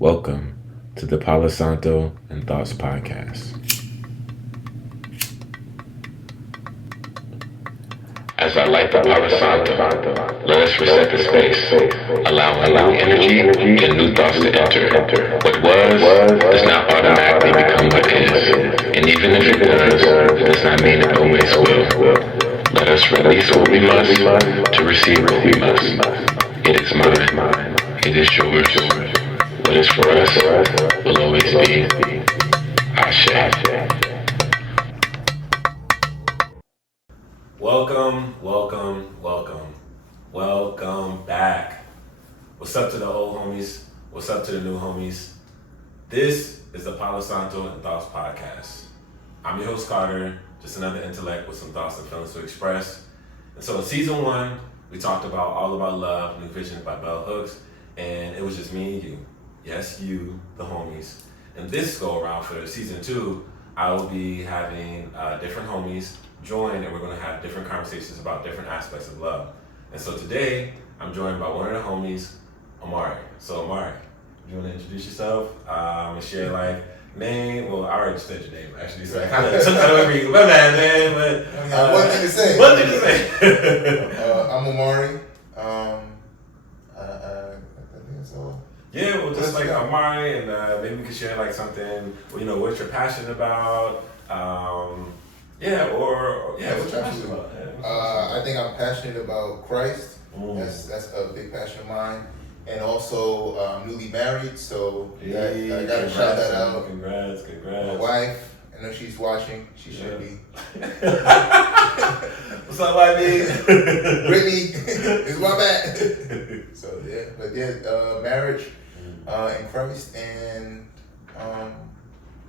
Welcome to the Palo Santo and Thoughts Podcast. As I light the Palo Santo, let us reset the space, allowing new energy and new thoughts to enter. What was does not automatically become what is, and even if it does, it does not mean it always will. Let us release what we must to receive what we must. It is mine. It is yours. What is for us will always be Ashe. Welcome back. What's up to the old homies? What's up to the new homies? This is the Palo Santo and Thoughts Podcast. I'm your host Carter, just another intellect with some thoughts and feelings to express. And so in season 1, we talked about All About Love, New Vision by Bell Hooks, and it was just me and you. Yes, you, the homies. And this go around for season 2, I will be having different homies join, and we're going to have different conversations about different aspects of love. And so today, I'm joined by one of the homies, Omari. So Omari, do you want to introduce yourself and share name? Well, I already said your name actually, so I kind of took that over you. My bad, man. But one thing to say. I'm Omari. I think that's all. Yeah, well, just Omari, and maybe we could share something. What you're passionate about. What you're passionate about. I think I'm passionate about Christ. That's a big passion of mine. And also newly married, so I gotta shout that out. Congrats. My wife, I know she's watching. She should be. What's up, wifey? Brittany is my man. So marriage in Christ and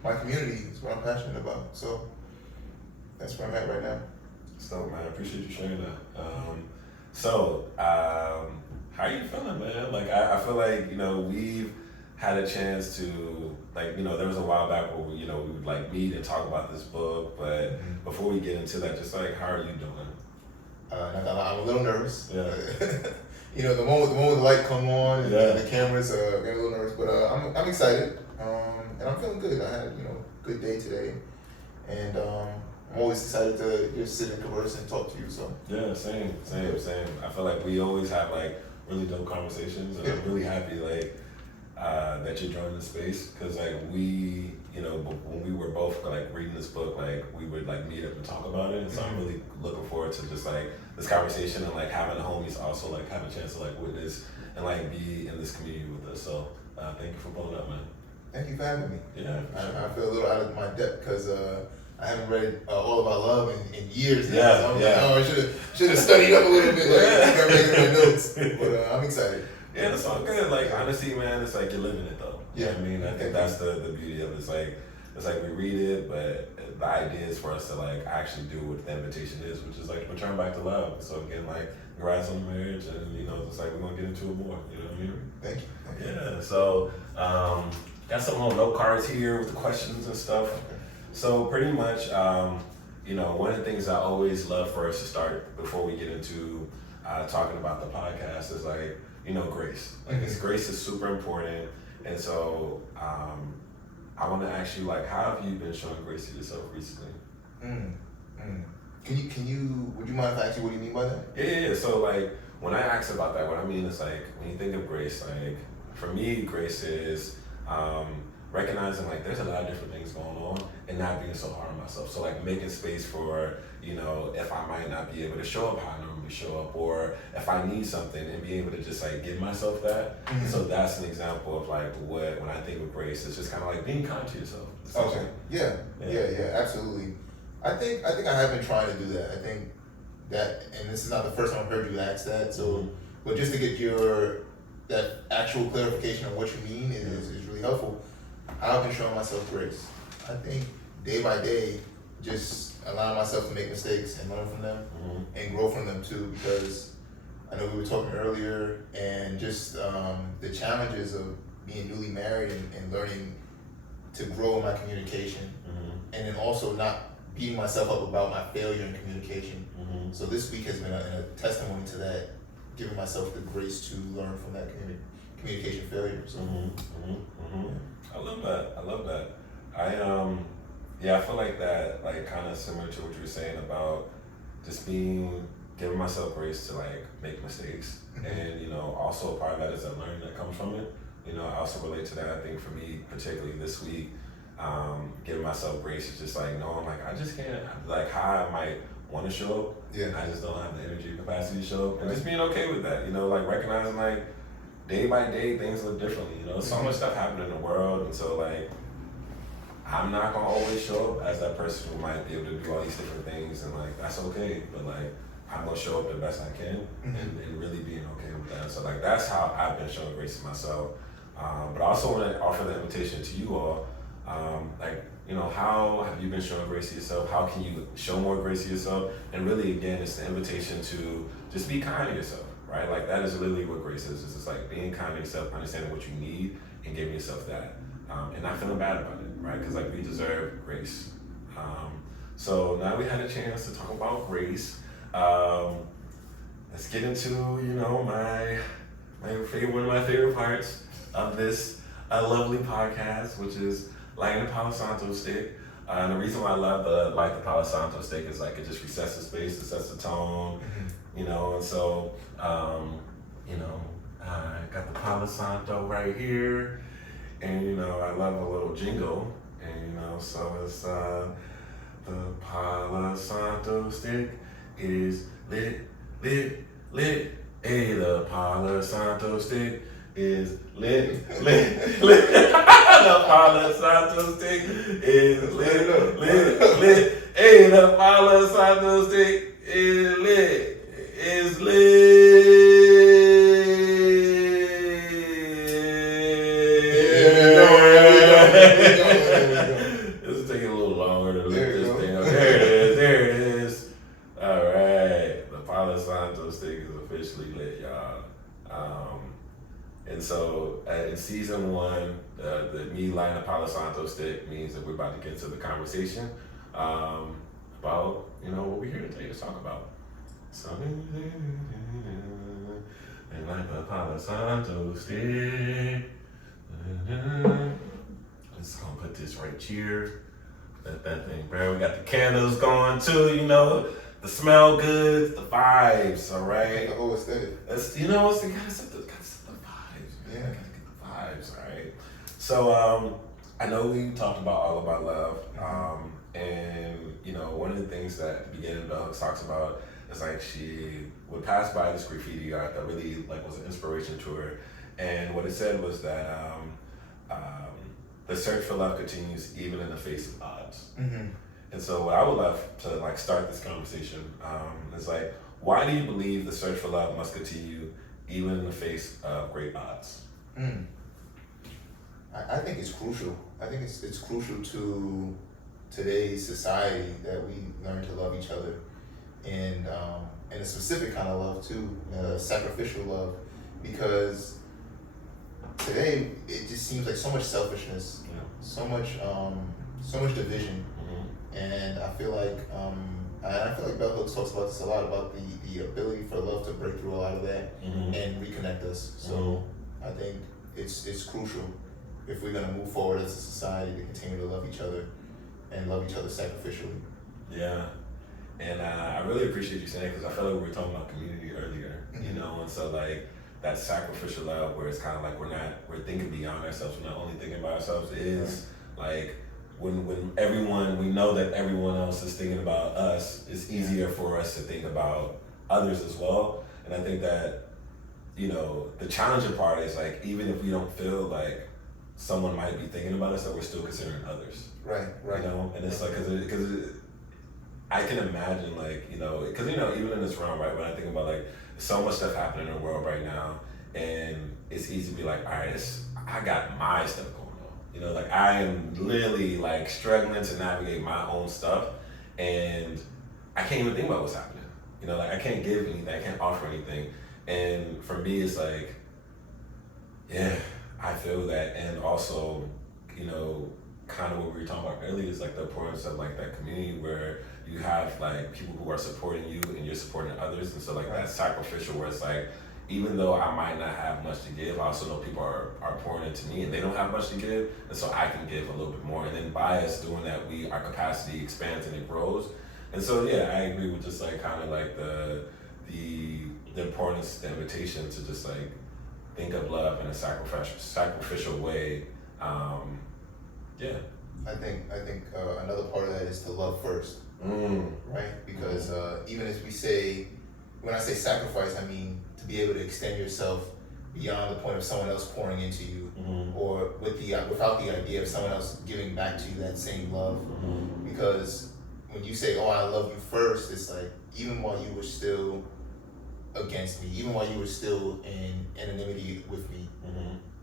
my community is what I'm passionate about. So that's where I'm at right now. So, man, I appreciate you sharing that. How are you feeling, man? I feel we've had a chance to, there was a while back where we would meet and talk about this book, but before we get into that, just how are you doing? I'm a little nervous. Yeah. The moment the light come on and the cameras, I'm getting a little nervous, but I'm excited, and I'm feeling good. I had a good day today, and I'm always excited to just sit and converse and talk to you. So yeah, same. I feel like we always have really dope conversations, and I'm really happy that you're joining the space, because we when we were both reading this book, we would meet up and talk about it, and so I'm really looking forward to just this conversation and having the homies also have a chance to witness and be in this community with us. So thank you for pulling up, man. Thank you for having me. Yeah, I feel a little out of my depth because I haven't read All About Love in years now. Yeah, so I should have studied up a little bit. I making my notes, but I'm excited. Yeah, that's all good. Honestly, man, it's you're living it though. Yeah. You know what I mean, I think that's the beauty of it. It's we read it, but the idea is for us to actually do what the invitation is, which is return back to love. So again, congrats on the marriage, and it's we're gonna get into it more. You know what I mean? Thank you. Yeah. So got some little note cards here with the questions and stuff. Okay. So pretty much, one of the things I always love for us to start before we get into talking about the podcast is grace. Grace is super important, and so I want to ask you would you mind if I ask you what do you mean by that? Yeah. So when I ask about that, what I mean is when you think of grace, for me, grace is recognizing there's a lot of different things going on and not being so hard on myself. So making space for, if I might not be able to show up how I normally show up, or if I need something, and be able to just give myself that. So that's an example of what, when I think of grace, it's just kind of being kind to yourself. Okay. Yeah, absolutely. I think I have been trying to do that. I think that, and this is not the first time I've heard you ask that, so, but just to get that actual clarification of what you mean is really helpful. I've been showing myself grace. I think day by day, just allow myself to make mistakes and learn from them and grow from them too, because I know we were talking earlier, and just the challenges of being newly married and learning to grow in my communication, and then also not beating myself up about my failure in communication. So this week has been a testimony to that, giving myself the grace to learn from that communication failure. So. that. I love that. I feel like that, like, kind of similar to what you were saying about just giving myself grace to, like, make mistakes. And, also a part of that is a learning that comes from it. I also relate to that. I think for me, particularly this week, giving myself grace is just like knowing, like, I just can't, like, how I might want to show up. Yeah. I just don't have the energy capacity to show up. And just being okay with that, like, recognizing, like, day by day, things look differently. So much stuff happening in the world. And so, like, I'm not going to always show up as that person who might be able to do all these different things. And, like, that's okay. But, like, I'm going to show up the best I can and really being okay with that. So, like, that's how I've been showing grace to myself. But I also want to offer the invitation to you all. How have you been showing grace to yourself? How can you show more grace to yourself? And really, again, it's the invitation to just be kind to yourself, right? Like, that is really what grace is. It's just like being kind to yourself, understanding what you need, and giving yourself that. And not feeling bad about it, right? Because, like, we deserve grace. So now we had a chance to talk about grace. Let's get into, one of my favorite parts of this lovely podcast, which is lighting the Palo Santo stick. And the reason why I love the light the Palo Santo stick is, like, it just resets the space, it sets the tone, and so, I got the Palo Santo right here, and, I love a little jingle, and, so it's, the Palo Santo stick is lit, lit, lit. Hey, the Palo Santo stick is lit, lit, lit. The Palo Santo stick is lit, lit, lit. Hey, the Palo Santo stick is lit, is lit. It's taking a little longer to lift this thing up. There it is. All right, the Palo Santo stick is officially lit, y'all. And so in season 1, the me lighting the Palo Santo stick means that we're about to get to the conversation about, what we're here today to talk about. So, and like the Palo Santo stick. Let's gonna put this right here. Let that thing burn. We got the candles going too, the smell good, the vibes, all right? The whole aesthetic. It's, gotta set the vibes. Yeah. Gotta get the vibes, all right? So, I know we talked about all about love, and, one of the things that at the beginning of the Hooks talks about is, like, she would pass by this graffiti art that really, like, was an inspiration to her. And what it said was that the search for love continues even in the face of odds. And so what I would love to, like, start this conversation is, like, why do you believe the search for love must continue even in the face of great odds? I think it's crucial. I think it's crucial to today's society that we learn to love each other, and a specific kind of love too, sacrificial love, because today it just seems like so much selfishness, so much division, and I feel like Bell Hooks talks about this a lot, about the ability for love to break through a lot of that and reconnect us. So I think it's crucial if we're gonna move forward as a society to continue to love each other and love each other sacrificially. Yeah, and I really appreciate you saying it, because I felt like we were talking about community earlier, and so, like, that sacrificial love where it's kind of like we're thinking beyond ourselves, we're not only thinking about ourselves, is like when we know that everyone else is thinking about us, it's easier for us to think about others as well. And I think that, the challenging part is, like, even if we don't feel like someone might be thinking about us, that we're still considering others. Right. And it's like, because I can imagine, like, because, even in this realm, right, when I think about, like, so much stuff happening in the world right now, and it's easy to be like, all right, I got my stuff going on. Like, I am literally, like, struggling to navigate my own stuff, and I can't even think about what's happening. Like, I can't give anything, I can't offer anything. And for me, it's like, yeah, I feel that. And also, kind of what we were talking about earlier is, like, the importance of, like, that community where you have, like, people who are supporting you and you're supporting others. And so, like, that sacrificial where it's like, even though I might not have much to give, I also know people are pouring into me and they don't have much to give, and so I can give a little bit more. And then by us doing that, our capacity expands and it grows. And so yeah, I agree with just like kind of like the importance, the invitation to just like think of love in a sacrificial way. Yeah. I think another part of that is to love first, right? Because even as we say, when I say sacrifice, I mean to be able to extend yourself beyond the point of someone else pouring into you, or without the idea of someone else giving back to you that same love. Because when you say, "Oh, I love you first," it's like even while you were still against me, even while you were still in anonymity with me,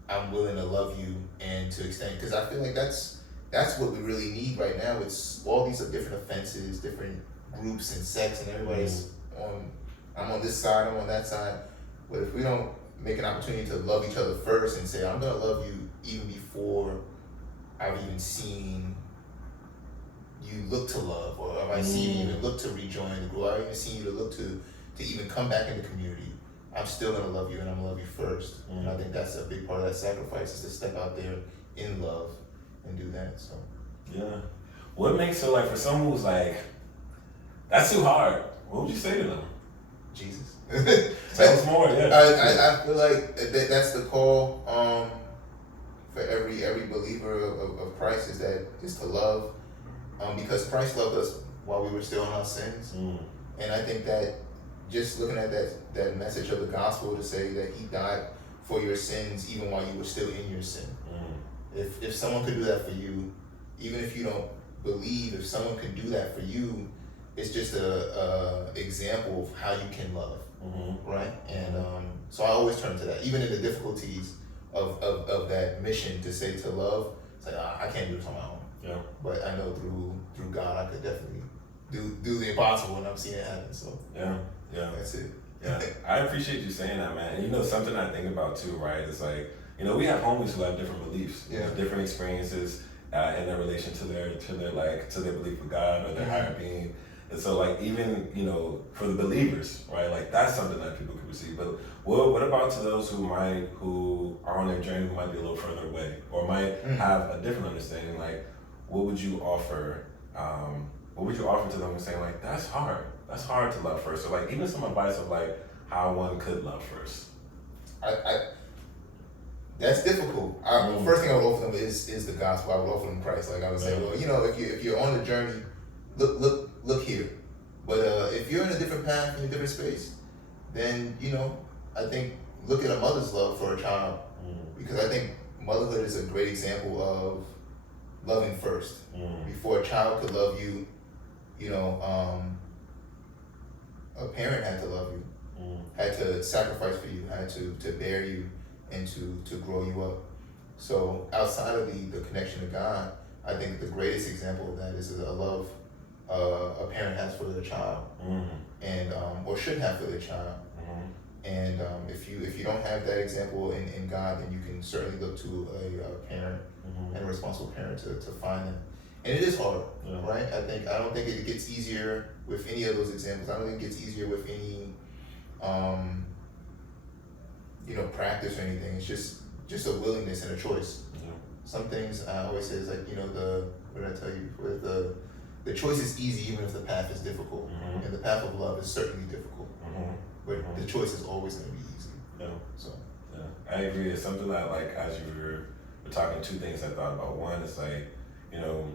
I'm willing to love you and to extend. Because I feel like that's what we really need right now. It's all these different offenses, different groups and sects, and everybody's on. I'm on this side, I'm on that side. But if we don't make an opportunity to love each other first and say, I'm gonna love you even before I've even seen you look to love, or have I seen you even look to rejoin the group, or I've even seen you to look to even come back in the community, I'm still gonna love you and I'm gonna love you first. And I think that's a big part of that sacrifice, is to step out there in love and do that. So yeah. What makes it like, for someone who's like, that's too hard, what would you say to them? Jesus. Tell us more, yeah. I feel like that's the call for every believer of Christ, is to love, because Christ loved us while we were still in our sins. And I think that just looking at that message of the gospel, to say that he died for your sins even while you were still in your sin. If someone could do that for you, even if you don't believe, if someone could do that for you, it's just a example of how you can love, right? And so I always turn to that, even in the difficulties of that mission, to say to love. It's like, I can't do this on my own. Yeah. But I know through God, I could definitely do the impossible, and I'm seeing it happen. So yeah, that's it. Yeah, I appreciate you saying that, man. And you know, something I think about too, right? It's like, you know, we have homies who have different beliefs, different experiences in their relation to their belief of God or their higher being. And so, like, even, you know, for the believers, right? Like, that's something that people can receive. But what about to those who are on their journey, who might be a little further away, or might have a different understanding? Like, what would you offer? What would you offer to them and saying, like, that's hard. That's hard to love first. So, like, even some advice of, like, how one could love first. That's difficult. First thing I would offer them is the gospel. I would offer them Christ. Like, I would say, well, you know, if you're on the journey, look here. But if you're in a different path, in a different space, then, you know, I think look at a mother's love for a child. Because I think motherhood is a great example of loving first. Before a child could love you, you know, a parent had to love you, had to sacrifice for you, had to bear you, and to grow you up. So outside of the connection to God, I think the greatest example of that is a love a parent has for their child, and or should have for their child. And if you don't have that example in God, then you can certainly look to a parent and a responsible parent to find them. And it is hard, right? I don't think it gets easier with any of those examples. I don't think it gets easier with any practice or anything. It's just a willingness and a choice. Some things I always say is like, you know, what did I tell you before? The choice is easy even if the path is difficult. And the path of love is certainly difficult. But the choice is always going to be easy. So I agree. It's something that, like, as you were talking, two things I thought about. One is like, you know,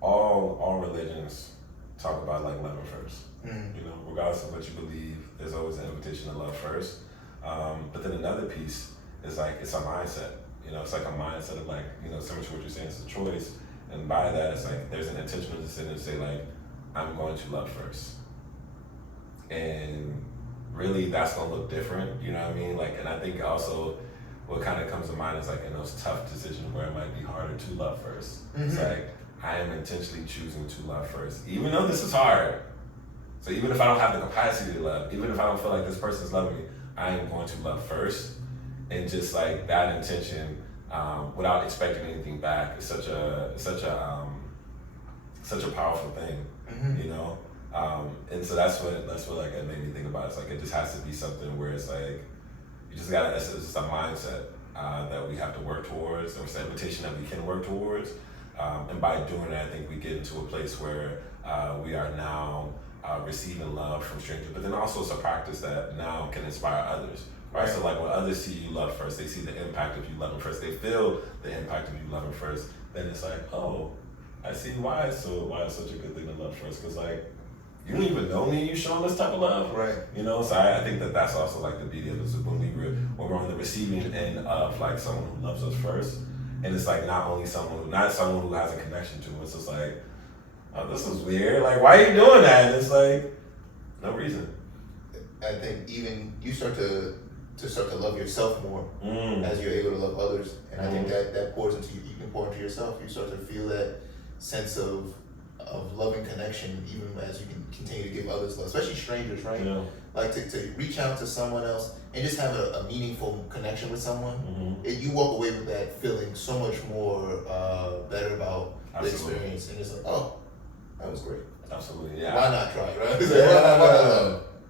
all religions talk about like loving first. You know, regardless of what you believe, there's always an invitation to love first. But then another piece is like, it's a mindset. You know, it's like a mindset of like, you know, similar to what you're saying, it's a choice. And by that, it's like there's an intentional decision to say like, I'm going to love first. And really that's gonna look different, you know what I mean? Like, and I think also what kind of comes to mind is like in those tough decisions where it might be harder to love first. It's like, I am intentionally choosing to love first, even though this is hard. So even if I don't have the capacity to love, even if I don't feel like this person's loving me, I am going to love first. And just like that intention, without expecting anything back, is such a powerful thing, you know. And so that's what like it made me think about. It's like it just has to be something where it's like you just gotta. It's just a mindset that we have to work towards, or it's an invitation that we can work towards. And by doing it, I think we get into a place where we are now receiving love from strangers. But then also it's a practice that now can inspire others. Right? So like when others see you love first, they see the impact of you loving first. They feel the impact of you loving first. Then it's like, oh, I see why it's such a good thing to love first. Because like you don't even know me, you showing this type of love, right? You know, so I think that's also like the beauty of it. When we're on the receiving end of like someone who loves us first, and it's like not someone who has a connection to. It's just like, oh, this is weird. Like, why are you doing that? And it's like, no reason. I think even you start to love yourself more as you're able to love others, and I think that pours into you. You can pour into yourself. You start to feel that sense of loving connection, even as you can continue to give others love, especially strangers, right? Yeah. Like to reach out to someone else and just have a meaningful connection with someone. You walk away with that feeling so much more better about the experience, and it's like, oh, that was great. Absolutely, yeah. Why not try, right?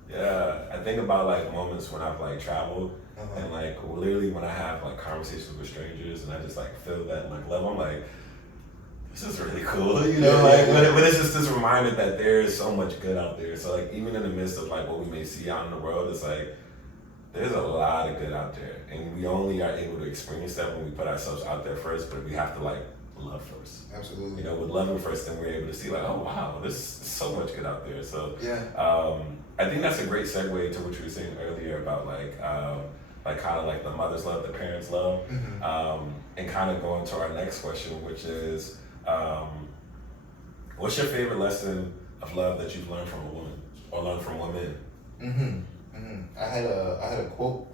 Yeah, I think about like moments when I've like traveled and like literally when I have like conversations with strangers and I just like feel that like love. I'm like, this is really cool, you know. But it's just this reminder that there is so much good out there. So like even in the midst of like what we may see out in the world, it's like there's a lot of good out there, and we only are able to experience that when we put ourselves out there first. But we have to like love first. Absolutely. You know, with loving first, then we're able to see like, oh wow, there's so much good out there. So yeah. I think that's a great segue to what you were saying earlier about like kind of like the mother's love, the parents' love, and kind of going to our next question, which is, what's your favorite lesson of love that you've learned from a woman or learned from women? I had a quote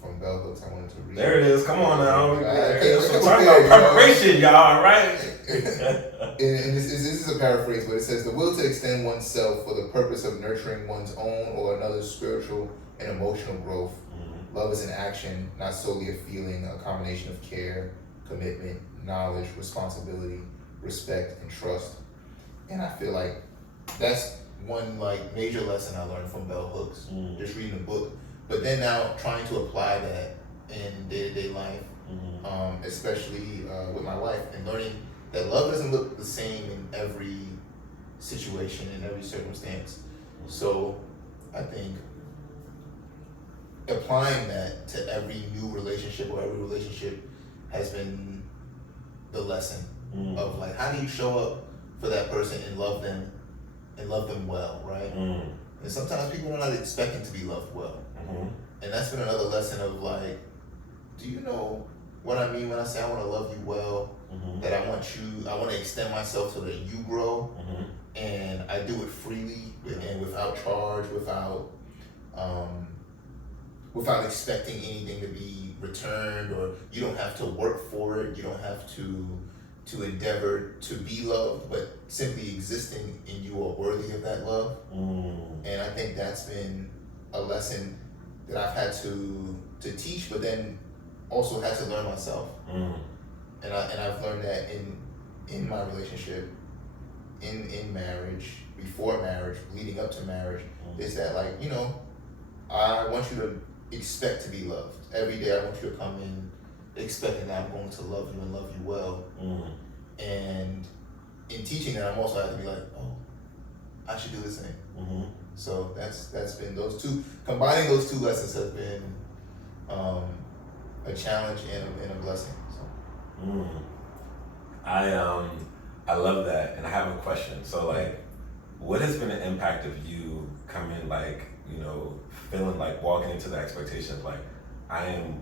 from Bell Hooks I wanted to read. There it is. Come on now. We're talking about preparation, y'all, right? And this is a paraphrase, but it says, the will to extend oneself for the purpose of nurturing one's own or another's spiritual and emotional growth. Love is an action, not solely a feeling, a combination of care, commitment, knowledge, responsibility, respect, and trust. And I feel like that's one like major lesson I learned from Bell Hooks, just reading the book. But then now trying to apply that in day-to-day life, especially with my wife, and learning that love doesn't look the same in every situation, in every circumstance. So I think applying that to every new relationship or every relationship has been the lesson of like, how do you show up for that person and love them well, right? And sometimes people are not expecting to be loved well. And that's been another lesson of like, do you know what I mean when I say I want to love you well? That I want to extend myself so that you grow, and I do it freely and without charge, without expecting anything to be returned, or you don't have to work for it. You don't have to endeavor to be loved, but simply existing in you are worthy of that love. And I think that's been a lesson that I've had to teach, but then also had to learn myself. And I've learned that in my relationship, in marriage, before marriage, leading up to marriage, is that like, you know, I want you to expect to be loved. Every day I want you to come in expecting that I'm going to love you and love you well. And in teaching that, I'm also have to be like, oh, I should do the same. So that's been combining those two lessons has been a challenge and a blessing. So. I love that, and I have a question. So like, what has been the impact of you coming, like, you know, feeling like walking into the expectations like I am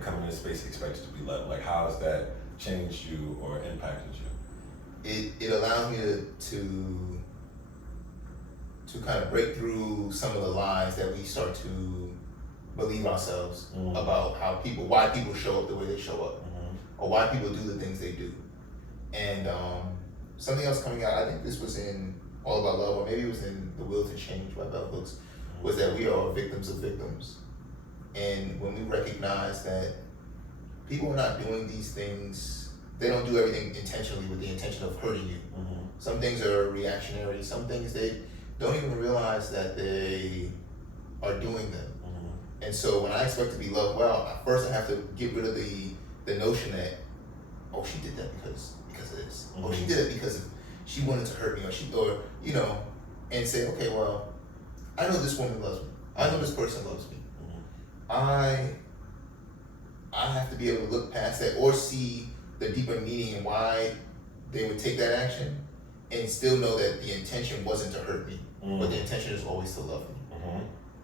coming into space expected to be loved? Like, how has that changed you or impacted you? It allows me to kind of break through some of the lies that we start to believe ourselves about why people show up the way they show up, or why people do the things they do. And something else coming out, I think this was in All About Love, or maybe it was in The Will to Change by Bell Hooks, was that we are victims of victims. And when we recognize that people are not doing these things they don't do everything intentionally with the intention of hurting you. Some things are reactionary. Some things they don't even realize that they are doing them. And so when I expect to be loved well, first I have to get rid of the notion that, oh, she did that because of this. Oh, she did it because she wanted to hurt me, or you know, and say, okay, well, I know this woman loves me. I know this person loves me. I have to be able to look past that or see the deeper meaning and why they would take that action, and still know that the intention wasn't to hurt me, but the intention is always to love me.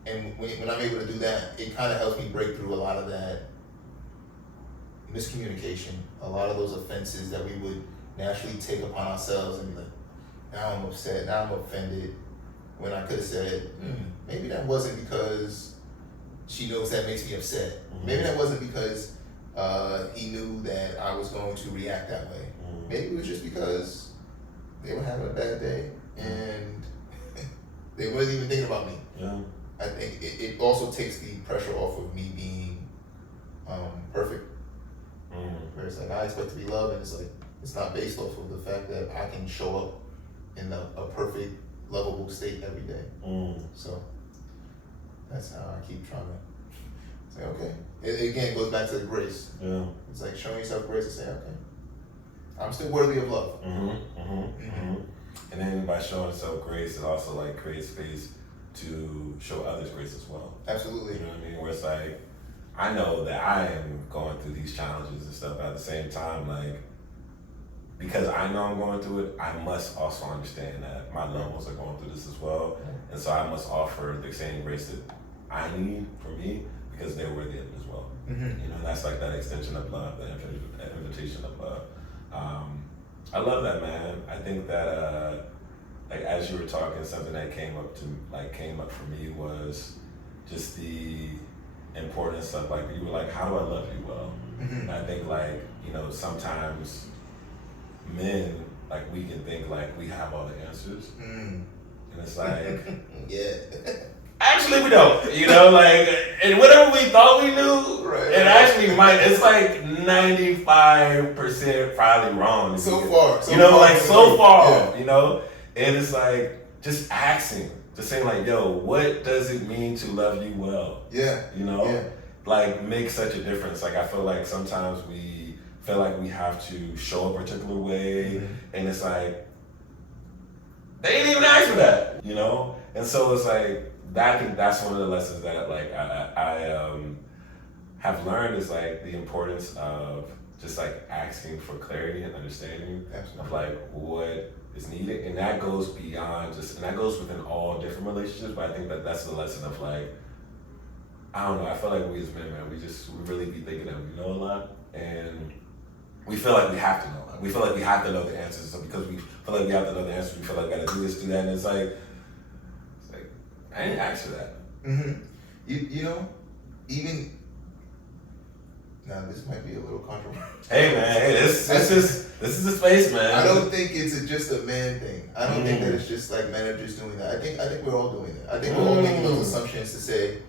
And when I'm able to do that, it kind of helps me break through a lot of that miscommunication, a lot of those offenses that we would naturally take upon ourselves and be like, now I'm upset, now I'm offended, when I could have said, maybe that wasn't because she knows that makes me upset. Maybe that wasn't because he knew that I was going to react that way. Maybe it was just because they were having a bad day and they wasn't even thinking about me. Yeah. I think it also takes the pressure off of me being perfect. Where it's like I expect to be loved, and it's like it's not based off of the fact that I can show up in a perfect, lovable state every day. So that's how I keep trying to say, okay. It again goes back to the grace. Yeah. It's like showing yourself grace and say, okay, I'm still worthy of love. And then by showing self grace, it also like creates space to show others grace as well. Absolutely. You know what I mean? Where it's like, I know that I am going through these challenges and stuff, but at the same time, like, because I know I'm going through it, I must also understand that my loved ones are going through this as well. And so I must offer the same grace that I need for me because they're worthy of it as well. You know, and that's like that extension of love, that invitation of love. I love that, man. I think that, like as you were talking, something that came up for me was just the importance of like, you were like, how do I love you well? And I think like, you know, sometimes men, like we can think like we have all the answers. And it's like, yeah. Actually we don't, you know, like, and whatever we thought we knew, it actually might, it's like 95% probably wrong. So far. You know, and it's like, just asking, just saying like, yo, what does it mean to love you well? Yeah. You know, like makes such a difference. Like I feel like sometimes we feel like we have to show a particular way, and it's like, they didn't even ask for that, you know? And so it's like, that's one of the lessons that like I have learned is like the importance of just like asking for clarity and understanding of like what is needed, and that goes beyond and that goes within all different relationships. But I think that that's the lesson of like, I don't know, I feel like we as men, man, we really be thinking that we know a lot, and we feel like we have to know. We feel like we have to know the answers. So because we feel like we have to know the answers, we feel like we gotta do this, do that, and it's like I didn't ask for that. You know, even now this might be a little controversial. Hey man, this is the space, man. I don't think it's just a man thing. I don't think that it's just like men are just doing that. I think we're all doing that. I think we're all making those assumptions to say,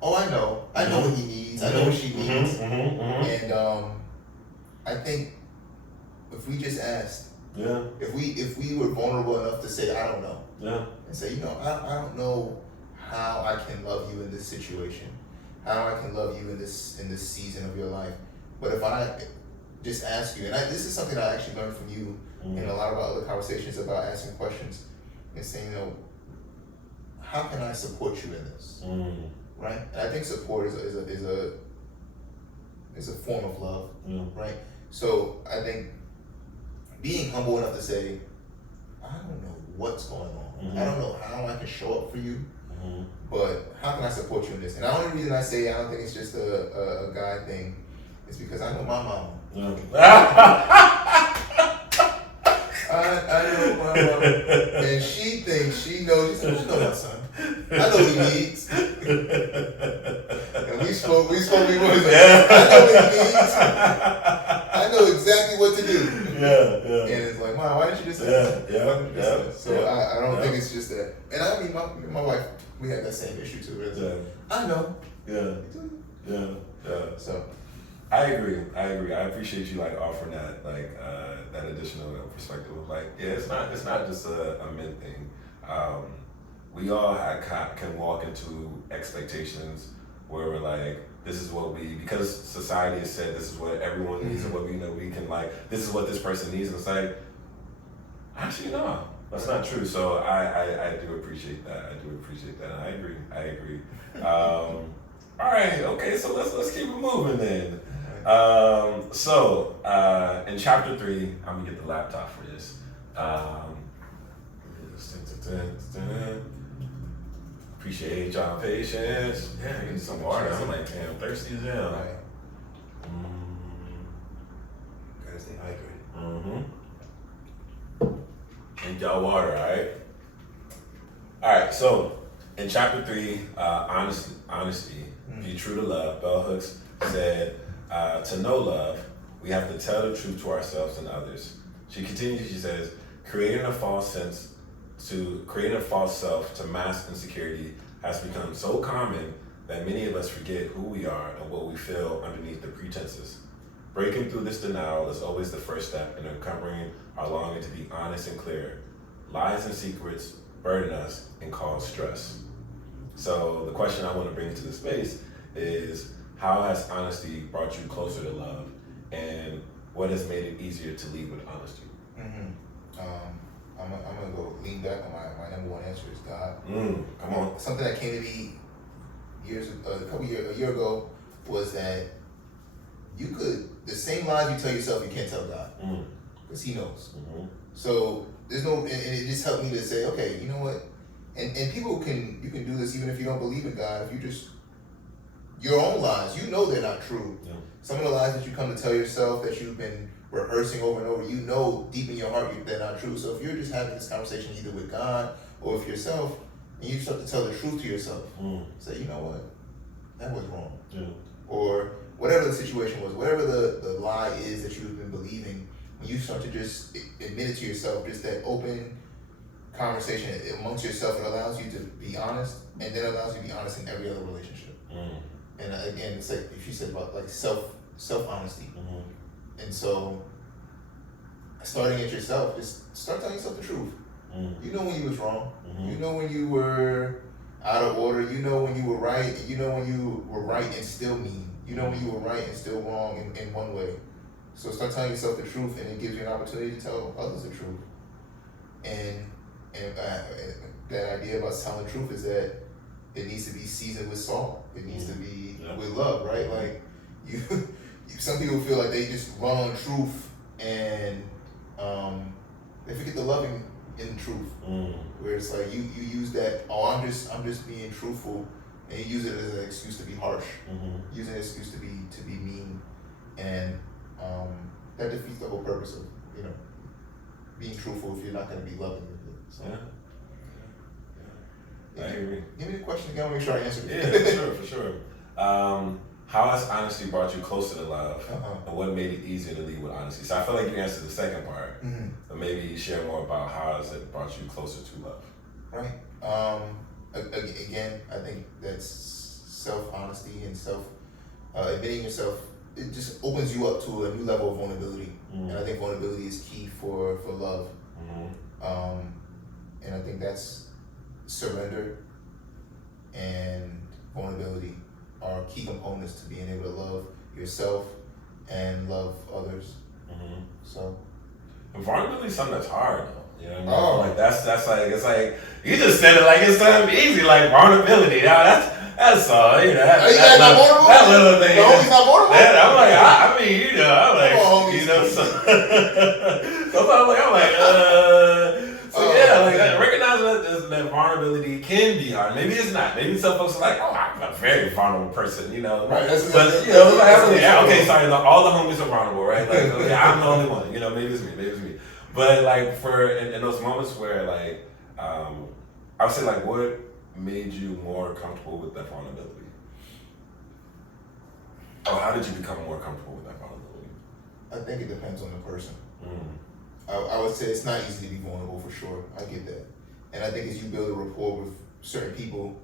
oh, I know what he needs, I know what she needs, and I think if we just asked, if we were vulnerable enough to say, I don't know, and say, you know, I don't know how I can love you in this situation, how I can love you in this season of your life, but if I just ask you, and this is something I actually learned from you in a lot of our other conversations about asking questions and saying, you know, how can I support you in this, right? And I think support is a form of love, right? So I think being humble enough to say, I don't know what's going on. I don't know how I can show up for you, but how can I support you in this? And the only reason I say I don't think it's just a guy thing is because I know my mama. I know my mama. And she thinks she knows, she know my son. I know what he needs. And we spoke before. I know what he needs. I know exactly what to do. And it's like, Mom, why didn't you just say that? So I don't think it's just that. And I mean, my wife, we had that same issue too. It's like, I know. So I agree. I appreciate you like offering that that additional perspective. Like, yeah, it's not just a men thing. We all can walk into expectations where we're like, this is what because society has said this is what everyone needs and what we know we can like. This is what this person needs, and it's like, actually no, that's not true. So I do appreciate that. And I agree. All right, okay, so let's keep it moving then. So in chapter 3, I'm gonna get the laptop for this. Appreciate y'all patience. Yeah, get some water. I'm like, damn, thirsty as hell. Right. Gotta stay hydrated. Drink y'all water, alright? Alright, so in chapter 3, honesty, be true to love, Bell Hooks said, to know love, we have to tell the truth to ourselves and others. She continues, she says, creating a false self to mask insecurity has become so common that many of us forget who we are and what we feel underneath the pretenses. Breaking through this denial is always the first step in uncovering our longing to be honest and clear. Lies and secrets burden us and cause stress. So the question I want to bring to the space is, how has honesty brought you closer to love, and what has made it easier to lead with honesty? I'm gonna go lean back on my number one answer is God. Come on. Something that came to me a year ago was that the same lies you tell yourself, you can't tell God, because He knows. So there's no, and it just helped me to say, okay, you know what, and people you can do this even if you don't believe in God. If you just your own lies, you know they're not true. Yeah. Some of the lies that you come to tell yourself that you've been rehearsing over and over, you know deep in your heart they're not true. So if you're just having this conversation either with God or with yourself, and you start to tell the truth to yourself, say, you know what, that was wrong. Yeah. Or whatever the situation was, whatever the lie is that you've been believing, when you start to just admit it to yourself, just that open conversation amongst yourself, it allows you to be honest, and then allows you to be honest in every other relationship. And again, it's like if you said about like self honesty, and so starting at yourself, just start telling yourself the truth. You know when you was wrong. You know when you were out of order. You know when you were right. And you know when you were right and still mean. You know when you were right and still wrong in one way. So start telling yourself the truth, and it gives you an opportunity to tell others the truth. And that idea about telling the truth is that it needs to be seasoned with salt. It needs to be with love, right? Like some people feel like they just run on truth and they forget the loving in truth. Where it's like you use that, I'm just being truthful, and you use it as an excuse to be harsh. Use it as an excuse to be mean, and that defeats the whole purpose of being truthful if you're not going to be loving with it. So. I agree. Give me the question again. I want to make sure I answer it. Yeah, for sure. How has honesty brought you closer to love, and what made it easier to lead with honesty? So I feel like you answered the second part, but maybe share more about how has it brought you closer to love. Right. Again, I think that's self-honesty and admitting yourself. It just opens you up to a new level of vulnerability, and I think vulnerability is key for love. And I think that's surrender and vulnerability are key components to being able to love yourself and love others. So, and vulnerability is something that's hard though. You know what I mean? Like that's like, it's like you just said it like it's something easy, like vulnerability. That's all. That little thing. No, he's not vulnerable. I'm like, I'm like, sometimes I'm like, so recognizing that vulnerability can be hard. Maybe it's not. Maybe some folks are like, I'm a very vulnerable person, Right. Sorry, all the homies are vulnerable, right? Like, okay, I'm the only one. Maybe it's me. But like in those moments where like, I would say like, what made you more comfortable with that vulnerability? Or how did you become more comfortable with that vulnerability? I think it depends on the person. I would say it's not easy to be vulnerable for sure. I get that. And I think as you build a rapport with certain people,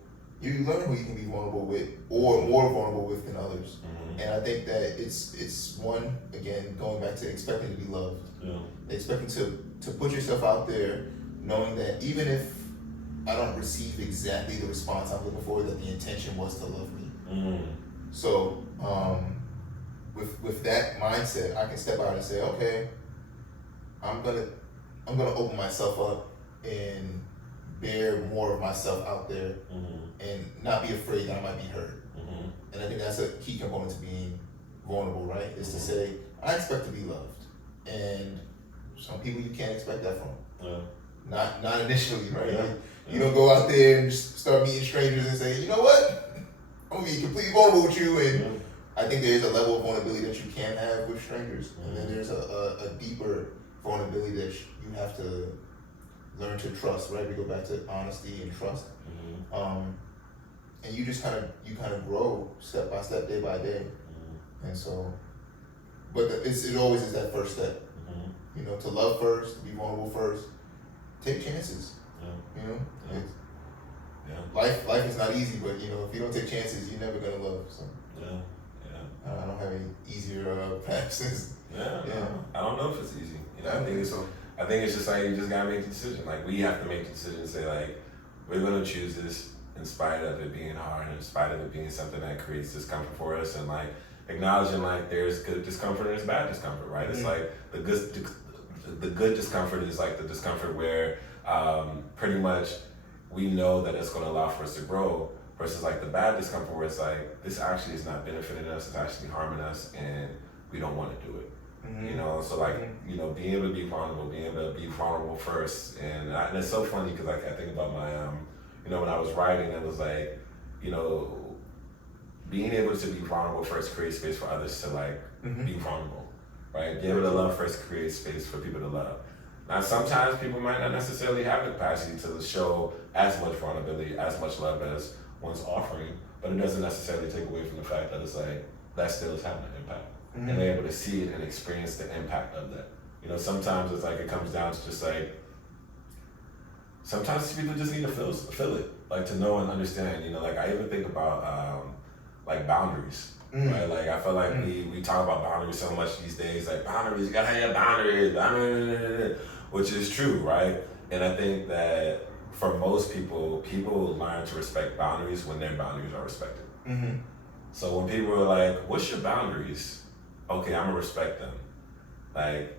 you learn who you can be vulnerable with, or more vulnerable with than others. And I think that it's one, again, going back to expecting to be loved, expecting to put yourself out there, knowing that even if I don't receive exactly the response I'm looking for, that the intention was to love me. So with that mindset, I can step out and say, okay, I'm gonna open myself up and bear more of myself out there, and not be afraid that I might be hurt. And I think that's a key component to being vulnerable, right? Is to say, I expect to be loved, and some people you can't expect that from. Not initially, right? You don't go out there and just start meeting strangers and say, you know what, I'm gonna be completely vulnerable with you. And I think there's a level of vulnerability that you can have with strangers, and then there's a deeper vulnerability that you have to learn to trust, right? We go back to honesty and trust. And you just kind of grow step by step, day by day. And so, but it always is that first step. You know, to love first, be vulnerable first, take chances. You know, life is not easy, but you know, if you don't take chances, you're never gonna love. So I don't have any easier paths. I don't know if it's easy. You know, I think it's just like you just gotta make the decision. Like we have to make the decision and say like we're gonna choose this in spite of it being hard, in spite of it being something that creates discomfort for us, and like acknowledging like there's good discomfort and there's bad discomfort, right? It's like the good discomfort is like the discomfort where pretty much we know that it's going to allow for us to grow, versus like the bad discomfort where it's like this actually is not benefiting us, it's actually harming us, and we don't want to do it. You know, so like you know, being able to be vulnerable first, and it's so funny because like I think about my you know, when I was writing, it was like, you know, being able to be vulnerable first creates space for others to like be vulnerable, right? Being able to love first creates space for people to love. Now, sometimes people might not necessarily have the capacity to show as much vulnerability, as much love as one's offering, but it doesn't necessarily take away from the fact that it's like, that still is having an impact. And they're able to see it and experience the impact of that. You know, sometimes it's like, it comes down to just like, sometimes people just need to feel it, like to know and understand, you know, like I even think about like boundaries, right? Like I feel like we talk about boundaries so much these days, like boundaries, you gotta have boundaries, which is true, right? And I think that for most people learn to respect boundaries when their boundaries are respected. So when people are like, what's your boundaries? Okay, I'm gonna respect them. Like,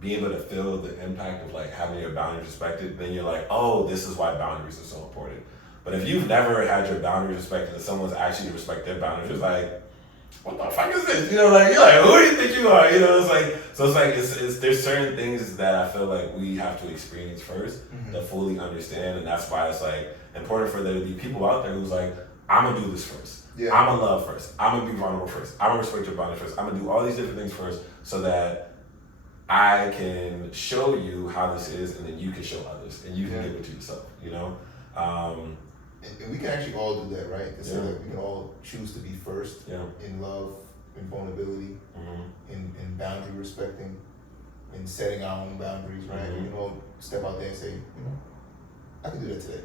being able to feel the impact of like having your boundaries respected, then you're like, oh, this is why boundaries are so important. But if you've never had your boundaries respected and someone's actually to respect their boundaries, it's like, what the fuck is this? You know, like you're like, who do you think you are? You know, it's like, so it's like it's there's certain things that I feel like we have to experience first to fully understand, and that's why it's like important for there to be people out there who's like, I'm gonna do this first. I'm gonna love first. I'm gonna be vulnerable first. I'm gonna respect your boundaries first. I'm gonna do all these different things first so that I can show you how this is, and then you can show others, and you can give it to yourself, you know? And we can actually all do that, right? So that we can all choose to be first in love, in vulnerability, in boundary respecting, in setting our own boundaries, right? You know, step out there and say, you know, I can do that today.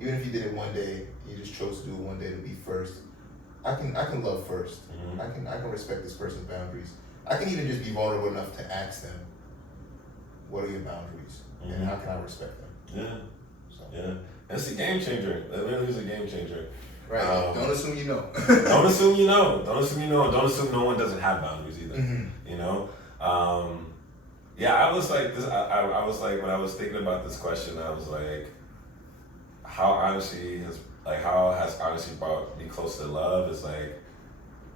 Even if you did it one day, you just chose to do it one day to be first. I can love first. I can respect this person's boundaries. I can even just be vulnerable enough to ask them, what are your boundaries? And how can I respect them? It's a game changer. It really is a game changer. Right. Don't assume you know. Don't assume you know. Don't assume you know. Don't assume no one doesn't have boundaries either. You know? I was like this. I was like, when I was thinking about this question, I was like, how has honesty brought me close to love? Is like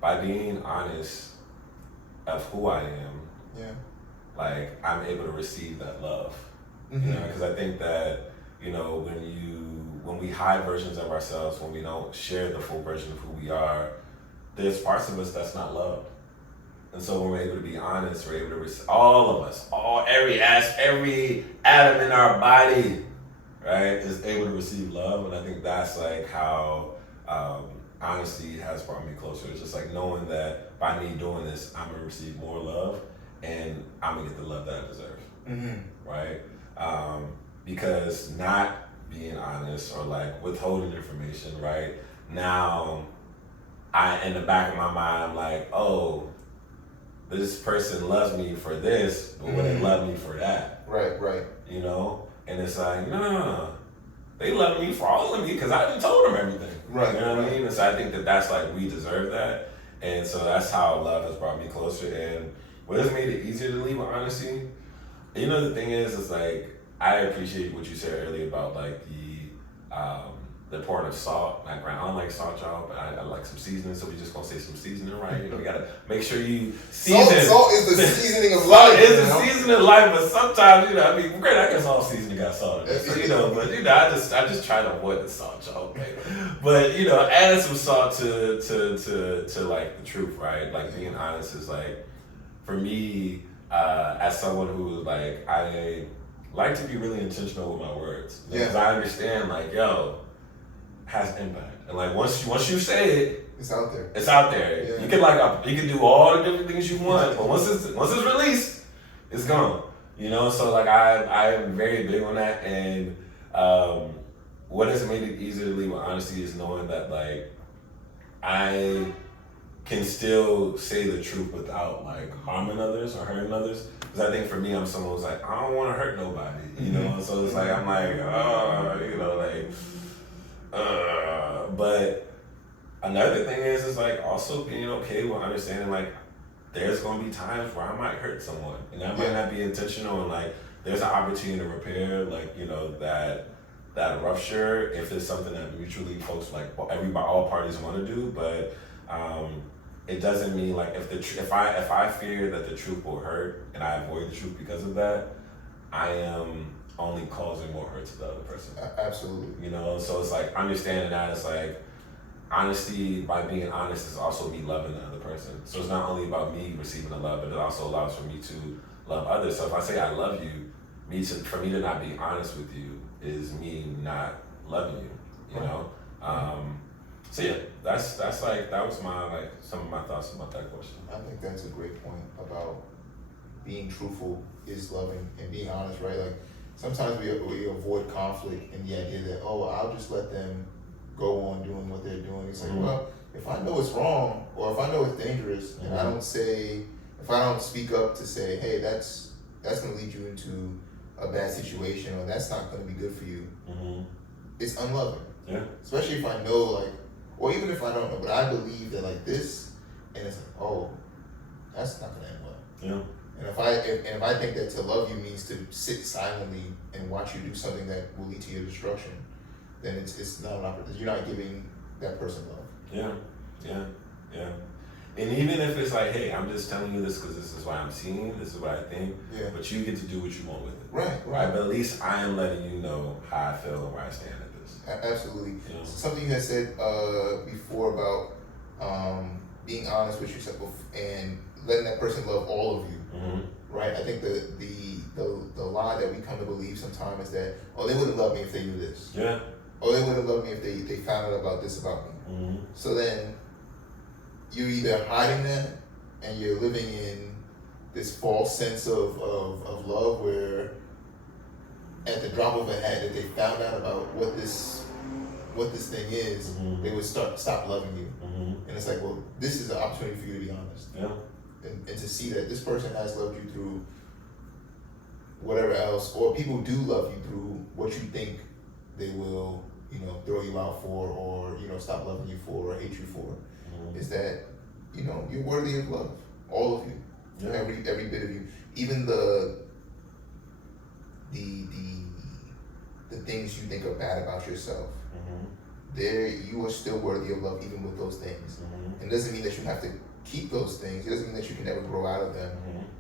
by being honest of who I am. Like I'm able to receive that love. You know, because I think that, you know, when we hide versions of ourselves, when we don't share the full version of who we are, there's parts of us that's not loved. And so when we're able to be honest, we're able to receive, all of us, every atom in our body, right, is able to receive love. And I think that's like how honesty has brought me closer. It's just like knowing that by me doing this, I'm gonna receive more love, and I'm gonna get the love that I deserve, right? Because not being honest or like withholding information, right? Now, in the back of my mind, I'm like, oh, this person loves me for this, but would they love me for that? Right. You know? And it's like, no. They love me for all of me because I done told them everything. Right. You know what I mean? And so I think that's like, we deserve that. And so that's how love has brought me closer. And what has made it easier to leave with honesty? You know, the thing is like, I appreciate what you said earlier about like the pouring of salt. Like, I don't like salt, y'all, but I like some seasoning, so we just gonna say some seasoning, right? You know, we gotta make sure you season. Salt is the seasoning of life. It's the seasoning of life, but sometimes, you know, I mean, great, I guess all seasoning got salt in it. So, you know, but, you know, I just try to avoid the salt, y'all, okay? But, you know, add some salt to like, the truth, right? Like, being honest is, like, for me, as someone who, like, I like to be really intentional with my words. Because I understand, like, yo, has impact. And, like, once you say it, it's out there. It's out there. Yeah. You can do all the different things you want, but once it's released, it's gone. You know, so like I'm very big on that, and what has made it easier to leave with honesty is knowing that like I can still say the truth without like harming others or hurting others. Because I think for me, I'm someone who's like, I don't want to hurt nobody. You know, so it's like I'm like, oh, you know, like, but. Another thing is like also being okay with understanding like there's gonna be times where I might hurt someone and that might not be intentional, and like there's an opportunity to repair like, you know, that rupture if it's something that mutually folks like all parties want to do, but it doesn't mean like if I fear that the truth will hurt and I avoid the truth because of that, I am only causing more hurt to the other person. Absolutely. You know, so it's like understanding that it's like honesty, by being honest, is also me loving the other person. So it's not only about me receiving the love, but it also allows for me to love others. So if I say I love you, for me to not be honest with you is me not loving you. You know. So yeah, that's like that was my like some of my thoughts about that question. I think that's a great point about being truthful is loving and being honest, right? Like sometimes we avoid conflict and the idea that I'll just let them go on doing what they're doing. It's like, well, if I know it's wrong or if I know it's dangerous and I don't speak up to say, hey, that's going to lead you into a bad situation or that's not going to be good for you, it's unloving. Yeah. Especially if I know, like, or even if I don't know, but I believe that like this, and it's like, that's not going to end well. Yeah. And if I think that to love you means to sit silently and watch you do something that will lead to your destruction, then it's not an opportunity. You're not giving that person love. Yeah. And even if it's like, hey, I'm just telling you this because this is what I'm seeing, this is what I think, but you get to do what you want with it. Right. But at least I am letting you know how I feel and where I stand at this. Absolutely. You know? Something you had said before about being honest with yourself and letting that person love all of you. Right. I think the lie that we come to believe sometimes is that they wouldn't love me if they knew this. Yeah. They wouldn't love me if they found out about this about me. So then you're either hiding that and you're living in this false sense of love where at the drop of a hat that they found out about what this thing is, they would stop loving you. And it's like, well, this is an opportunity for you to be honest. Yeah. And to see that this person has loved you through whatever else, or people do love you through what you think they will, throw you out for, or, stop loving you for, or hate you for, is that, you're worthy of love. All of you. Yeah. Every bit of you. Even the things you think are bad about yourself. You are still worthy of love even with those things. And it doesn't mean that you have to keep those things. It doesn't mean that you can never grow out of them.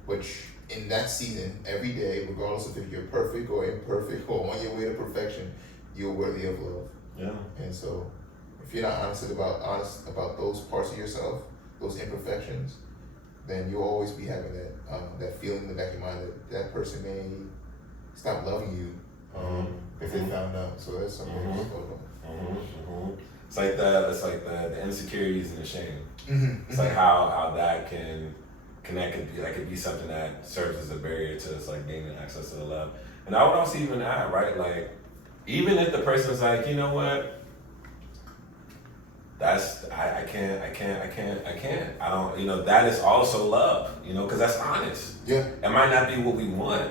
But in that season, every day, regardless of if you're perfect or imperfect or on your way to perfection, you're worthy of love. Yeah. And so, if you're not honest about those parts of yourself, those imperfections, then you'll always be having that feeling in the back of your mind that person may stop loving you if they found out. So that's something to think about. It's like that. It's like the insecurities and the shame. It's like how that can connect. That could be something that serves as a barrier to us like gaining access to the love. And I would also even add, right, like even if the person's like, you know what, that's I can't. I don't. You know, that is also love. You know, because that's honest. Yeah. It might not be what we want.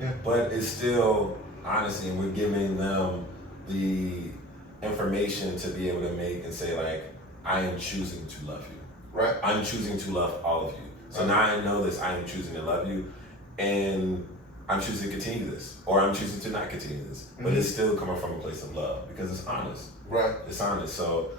Yeah. But it's still honesty, and we're giving them the information to be able to make and say like, I am choosing to love you. Right. I'm choosing to love all of you. So now I know this. I am choosing to love you, and I'm choosing to continue this, or I'm choosing to not continue this. But it's still coming from a place of love because it's honest. Right. It's honest. So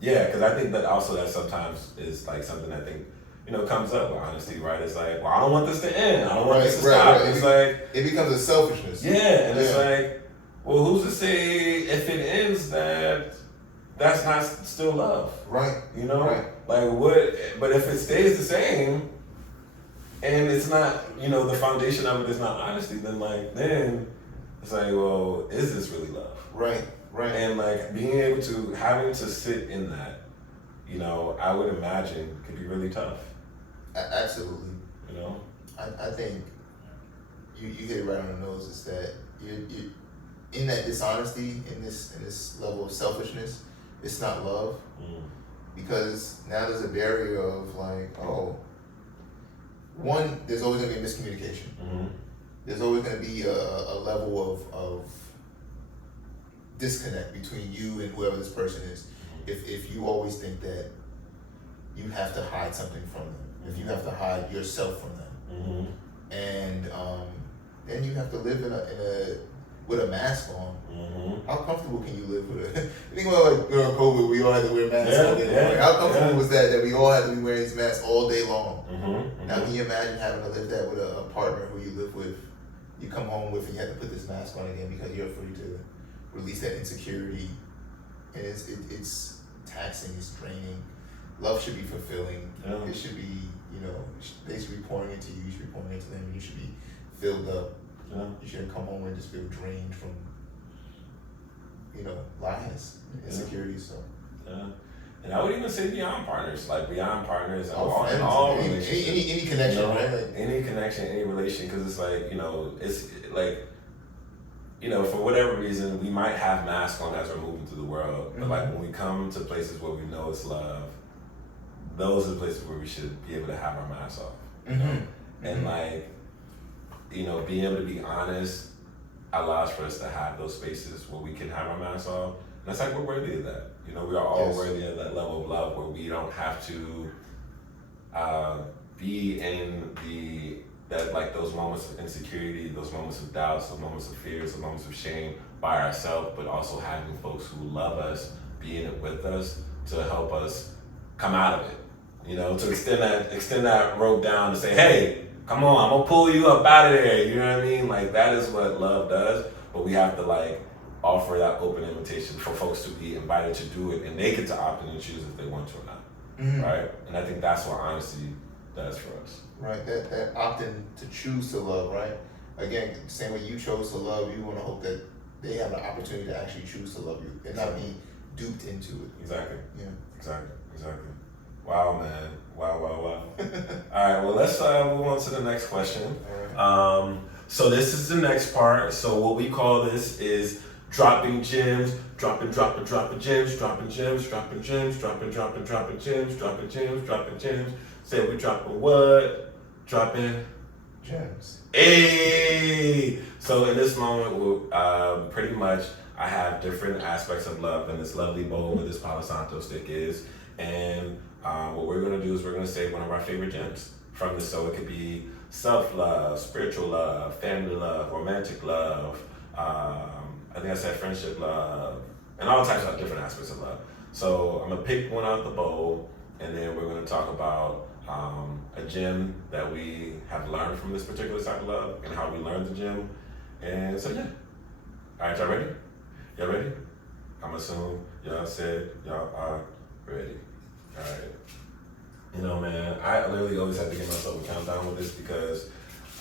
yeah, because I think that also that sometimes is like something I think, you know, comes up with honesty, right? It's like, well, I don't want this to end. I don't want this to stop. Right. It's like it becomes a selfishness. Yeah, and it's like, well, who's to say if it ends that that's not still love? Right. You know? Right. Like what? But if it stays the same, and it's not, you know, the foundation of it is not honesty, then it's like, well, is this really love? Right. Right. And like being able to having to sit in that, you know, I would imagine could be really tough. Absolutely. You know, I think you hit it right on the nose. Is that you in that dishonesty, in this level of selfishness, it's not love, because now there's a barrier of like, one, there's always gonna be a miscommunication. There's always gonna be a level of disconnect between you and whoever this person is. If you always think that you have to hide something from them, if you have to hide yourself from them, and then you have to live in a with a mask on. How comfortable can you live with it? Think about like during COVID, we all had to wear masks all day long. Like, how comfortable was that we all had to be wearing these masks all day long? Now can you imagine having to live that with a partner who you live with, you come home with, and you have to put this mask on again because you're afraid to release that insecurity, and it's taxing, it's draining. Love should be fulfilling. It should be, you know, they should be pouring into you, you should be pouring into them, and you should be filled up. You shouldn't come home and just feel drained from, you know, lies, insecurities. So. And I would even say beyond partners, like beyond partners, all relationships. Any connection, you know, right? Like, any connection, any relation, because it's like, you know, it's like, you know, for whatever reason, we might have masks on as we're moving through the world, but like when we come to places where we know it's love, those are the places where we should be able to have our masks off. You know? And like, you know, being able to be honest allows for us to have those spaces where we can have our masks off. And it's like we're worthy of that. You know, we are all worthy of that level of love where we don't have to be in like those moments of insecurity, those moments of doubts, those moments of fears, those moments of shame by ourselves, but also having folks who love us, be in it with us to help us come out of it. You know, to extend that rope down to say, hey, come on, I'm gonna pull you up out of there. You know what I mean? Like that is what love does. But we have to like offer that open invitation for folks to be invited to do it, and they get to opt in and choose if they want to or not. Right? And I think that's what honesty does for us. Right. That opting to choose to love. Right. Again, same way you chose to love, you want to hope that they have an opportunity to actually choose to love you and not be duped into it. Exactly. Yeah. Exactly. Wow, man. Wow. All right, well, let's move on to the next question. All right. So this is the next part. So what we call this is dropping gems, dropping gems, dropping gems, dropping gems, dropping gems, dropping gems. Say we dropping what? Dropping gems. Hey! So in this moment, we'll, pretty much, I have different aspects of love in this lovely bowl where this Palo Santo stick is. And what we're going to do is we're going to say one of our favorite gems from this. So it could be self-love, spiritual love, family love, romantic love. I think I said friendship love, and all types of different aspects of love. So I'm going to pick one out of the bowl, and then we're going to talk about a gem that we have learned from this particular type of love and how we learned the gem. And so, yeah. All right, y'all ready? Y'all ready? I'm assuming y'all said y'all are ready. All right. You know, man, I literally always have to give myself a countdown with this because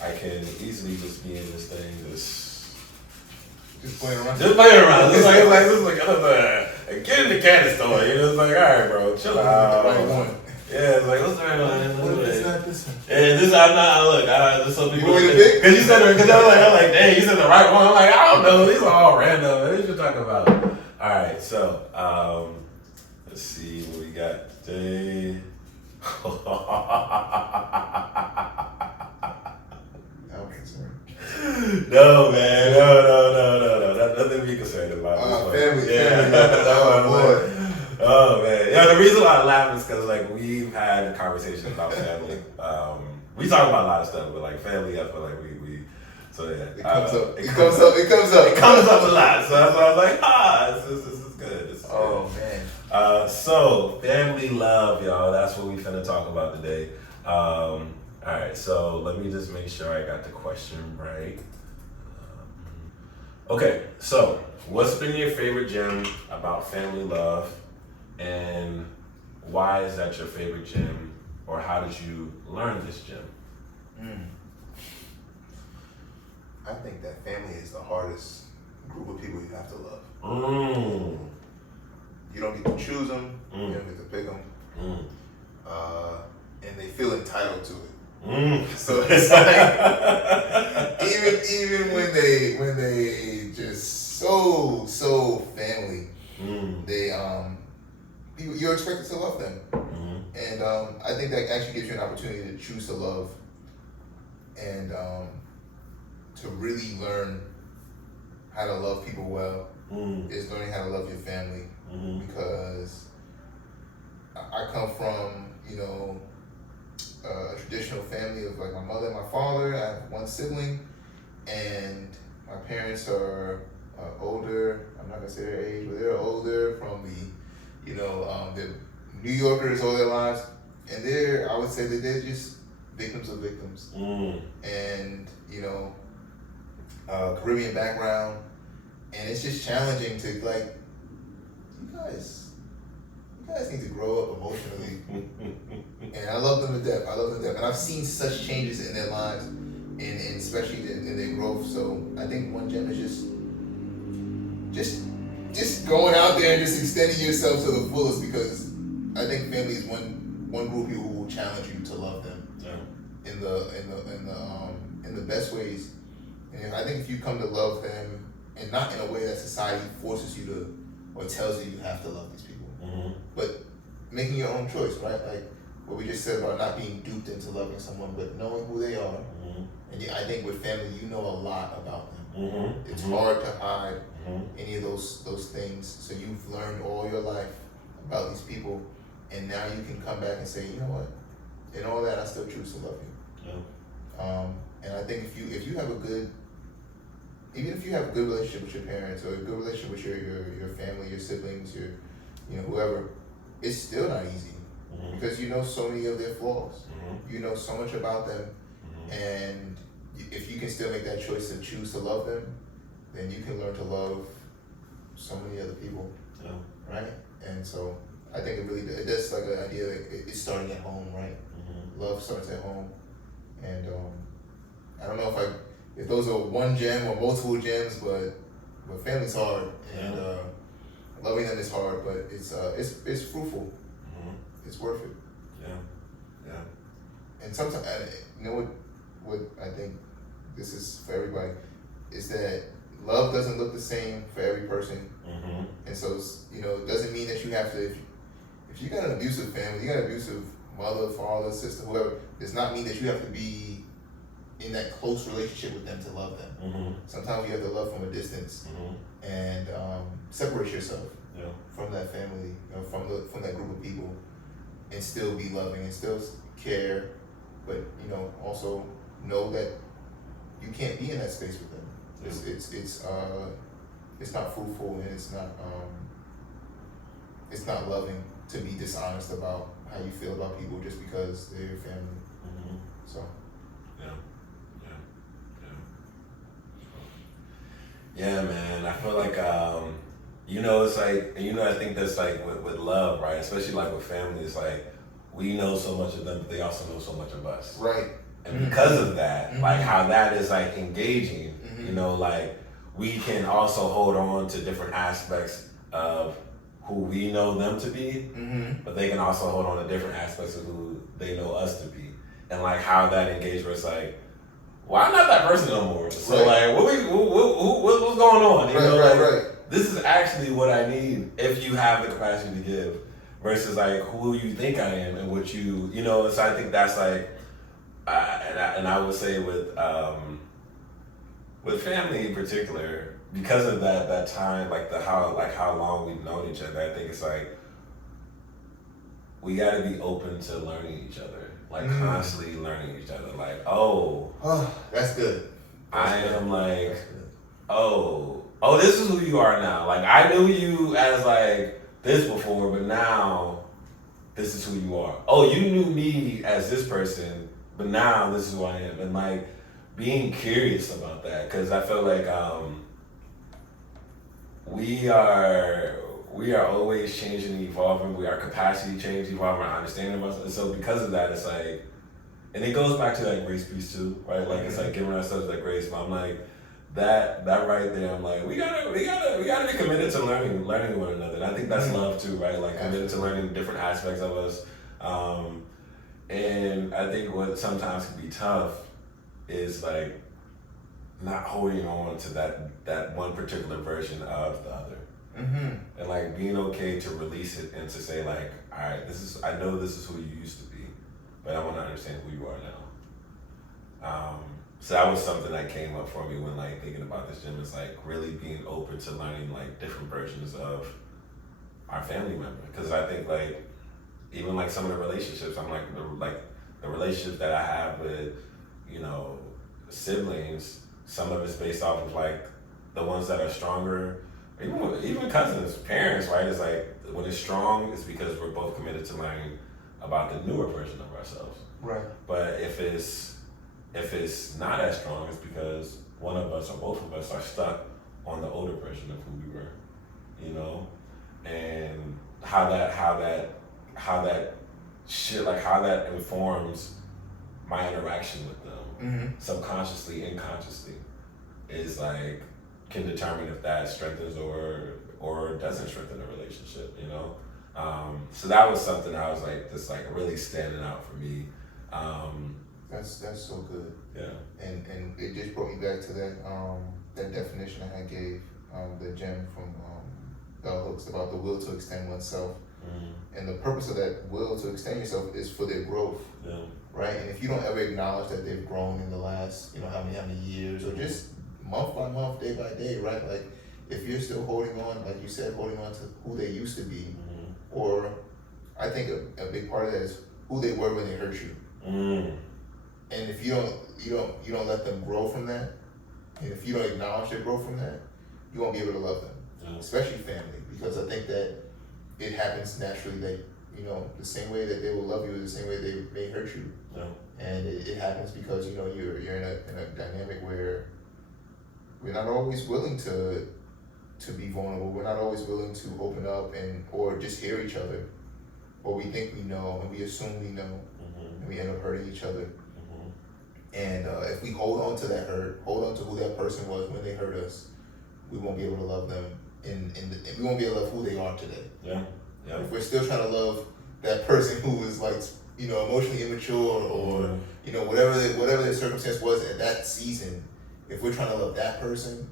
I can easily just be in this thing just playing around. Just playing around. It's like get in the candy store. You know, it's like, all right, bro, chill out. Yeah, it's like, what's the right one? What if it's not this one? Yeah, this I'm not. Look, just so people. You want me to pick? Because you said, because I'm like, dang, you said the right one. I'm like, I don't know. These are all random. What are you talking about? All right, so let's see what we got today. No, man, no. Nothing to be concerned about. Family. Oh man, yeah. The reason why I laugh is because like we've had conversations about family. We talk about a lot of stuff, but like family, I feel like we. So yeah, it comes up. It comes up a lot. So that's why I was like, this is good. This is good. Man. So family love, y'all. That's what we finna talk about today. All right, so let me just make sure I got the question right. Okay, so what's been your favorite gem about family love, and why is that your favorite gem, or how did you learn this gem? I think that family is the hardest group of people you have to love. You don't get to choose them, you don't get to pick them, and they feel entitled to it. So it's like even when they just so family, they you're expected to love them, and I think that actually gives you an opportunity to choose to love, and to really learn how to love people well is learning how to love your family, because I come from a traditional family of like my mother and my father. I have one sibling, and my parents are older. I'm not gonna say their age, but they're older from they're New Yorkers all their lives, and I would say that they're just victims of victims, and Caribbean background, and it's just challenging to like, you guys need to grow up emotionally. And I love them to death. And I've seen such changes in their lives, and especially in their growth. So I think one gem is just going out there and just extending yourself to the fullest, because I think family is one group of people who will challenge you to love them in the best ways. And I think if you come to love them, and not in a way that society forces you to or tells you have to love these people, but making your own choice, right? Like what we just said about not being duped into loving someone, but knowing who they are. And I think with family, you know a lot about them. It's hard to hide any of those things. So you've learned all your life about these people, and now you can come back and say, you know what? In all that, I still choose to love you. And I think if you have a good relationship with your parents, or a good relationship with your family, your siblings, your whoever, it's still not easy, because you know so many of their flaws. You know so much about them, and if you can still make that choice to choose to love them, then you can learn to love so many other people, right? And so I think that's like an idea that it's starting at home, right? Love starts at home, and I don't know if those are one gem or multiple gems, but family's hard, and loving them is hard, but it's fruitful. It's worth it. Yeah. And sometimes, what I think this is for everybody, is that love doesn't look the same for every person, and so it doesn't mean that you have to. If you got an abusive family, you got an abusive mother, father, sister, whoever, does not mean that you have to be in that close relationship with them to love them. Sometimes you have to love from a distance, and separate yourself from that family, from that group of people, and still be loving and still care, but also know that you can't be in that space with them. It's not fruitful, and it's not loving to be dishonest about how you feel about people just because they're your family. So. Yeah, man. I feel like it's like, I think that's like with love, right? Especially like with family, it's like we know so much of them, but they also know so much of us. Right. And because of that, like how that is like engaging, like we can also hold on to different aspects of who we know them to be, but they can also hold on to different aspects of who they know us to be, and like how that engagement is like, well, I'm not that person no more. So like, what's going on? You know, like, this is actually what I need if you have the capacity to give, versus like who you think I am and what you know. So I think that's like, and I would say with family in particular, because of that time, like how long we've known each other, I think it's like we got to be open to learning each other, like constantly learning each other. Like, oh, that's good. I am like, oh, this is who you are now. Like, I knew you as like this before, but now this is who you are. Oh, you knew me as this person, but now this is who I am. And like being curious about that, because I feel like we are always changing and evolving. We are capacity change, evolving our understanding of us. And so because of that, it's like, and it goes back to that grace piece too, right? Like it's like giving ourselves that grace. But I'm like, that right there, I'm like, we gotta be committed to learning one another. And I think that's love too, right? Like committed to learning different aspects of us. And I think what sometimes can be tough is like not holding on to that one particular version of the other. And like being okay to release it and to say like, all right, I know this is who you used to be, but I want to understand who you are now. So that was something that came up for me when like thinking about this gym, is like really being open to learning like different versions of our family member. Because I think like even like some of the relationships, I'm like the relationships that I have with, you know, siblings, some of it's based off of like the ones that are stronger, even cousins, parents, right? It's like when it's strong, it's because we're both committed to learning about the newer version of ourselves. Right. But if it's not as strong, it's because one of us or both of us are stuck on the older version of who we were, you know, and how that shit, like how that informs my interaction with them, subconsciously, unconsciously, is like can determine if that strengthens or doesn't strengthen a relationship, you know. So that was something I was like just like really standing out for me. That's so good. Yeah. And it just brought me back to that definition I had gave the gem from Bell Hooks about the will to extend oneself. And the purpose of that will to extend yourself is for their growth. Yeah. Right? And if you don't ever acknowledge that they've grown in the last, you know, how many years, or just month by month, day by day, right? Like if you're still holding on, like you said, holding on to who they used to be, or I think a big part of that is who they were when they hurt you. And if you don't let them grow from that, and if you don't acknowledge their growth from that, you won't be able to love them, especially family, because I think that it happens naturally that, you know, the same way that they will love you is the same way they may hurt you. And it happens because, you know, you're in a dynamic where we're not always willing to be vulnerable. We're not always willing to open up or just hear each other, or we think we know and we assume we know, and we end up hurting each other. And if we hold on to that hurt, hold on to who that person was when they hurt us, we won't be able to love them we won't be able to love who they are today. If we're still trying to love that person who was like, you know, emotionally immature or you know, whatever their circumstance was at that season, if we're trying to love that person,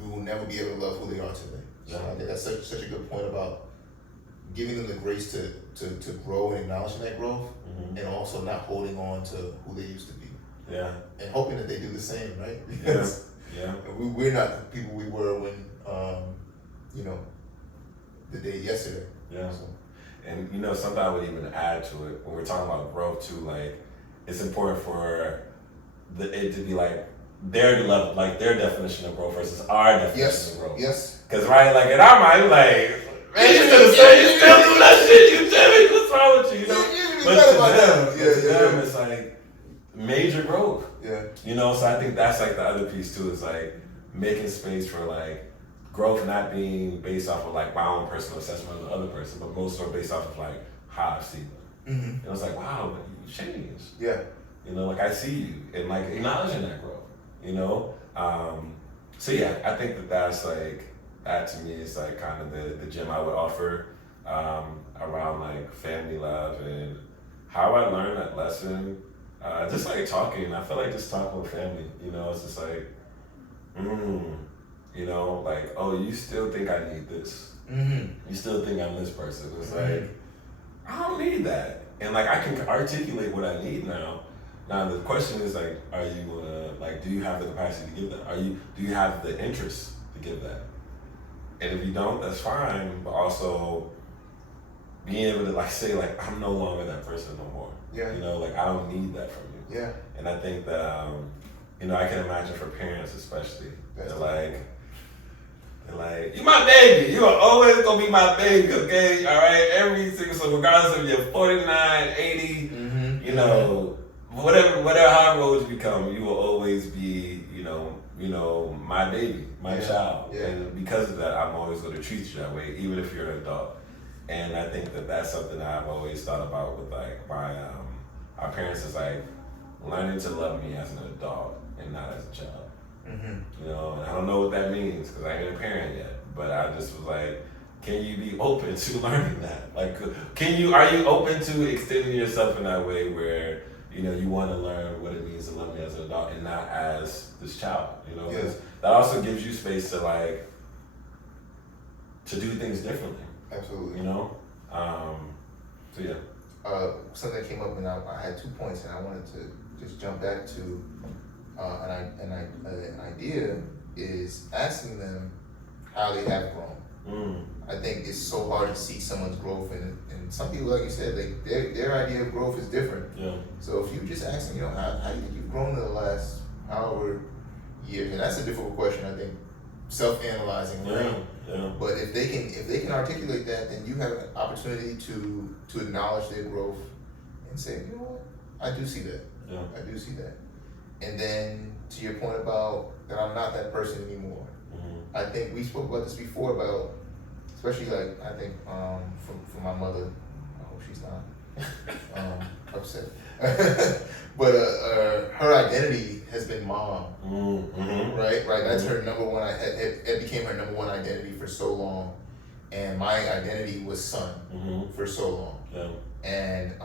we will never be able to love who they are today. So I think that's such a good point about giving them the grace to grow and acknowledging that growth, and also not holding on to who they used to be. And hoping that they do the same, right? Because we're not the people we were when, you know, the day yesterday. So. And you know, something I would even add to it when we're talking about growth too, like it's important for it to be like their level, like their definition of growth versus our definition of growth. Because right, like in our mind, like, man, you still do that shit, you tell me what's wrong with you, you know? But to them, it's like major growth. You know, so I think that's like the other piece too, is like making space for like growth not being based off of like my own personal assessment of the other person, but most so based off of like how I see them. And it's like, wow, you changed. You know, like I see you, and like acknowledging that growth, you know? So yeah, I think that's like, that to me is like kind of the gem I would offer around like family love and how I learned that lesson. Just like talking, I feel like just talking with family. You know, it's just like, you know, like, oh, you still think I need this? You still think I'm this person? It's like, I don't need that, and like I can articulate what I need now. Now the question is like, are you gonna like? Do you have the capacity to give that? Do you have the interest to give that? And if you don't, that's fine. But also being able to like say like, I'm no longer that person no more. Yeah. You know, like I don't need that from you. Yeah. And I think that you know, I can imagine for parents especially, they're like, you my baby. You are always gonna be my baby, okay? All right, every single, so regardless of your 49, 80, you know, whatever, however old you become, you will always be, you know, my baby, my child. Yeah. And because of that, I'm always gonna treat you that way, even if you're an adult. And I think that that's something that I've always thought about with like our parents is like learning to love me as an adult and not as a child. You know, and I don't know what that means because I ain't a parent yet. But I just was like, can you be open to learning that? Like, are you open to extending yourself in that way where, you know, you want to learn what it means to love me as an adult and not as this child, you know? Because that also gives you space to like, to do things differently. Absolutely. You know? So yeah. Something came up and I had 2 points and I wanted to just jump back to an idea is asking them how they have grown. I think it's so hard to see someone's growth and some people, like you said, like their idea of growth is different. Yeah. So if you just ask them, you know, how do you think you've grown in the last however years, and that's a difficult question, I think, self-analyzing, right? Yeah. But if they can articulate that, then you have an opportunity to acknowledge their growth and say, you know what, I do see that. Yeah. I do see that. And then to your point about that I'm not that person anymore. I think we spoke about this before about, especially like I think from my mother. I hope she's not upset. But her identity has been mom, right? That's her number one. It became her number one identity for so long, and my identity was son for so long. Yeah. And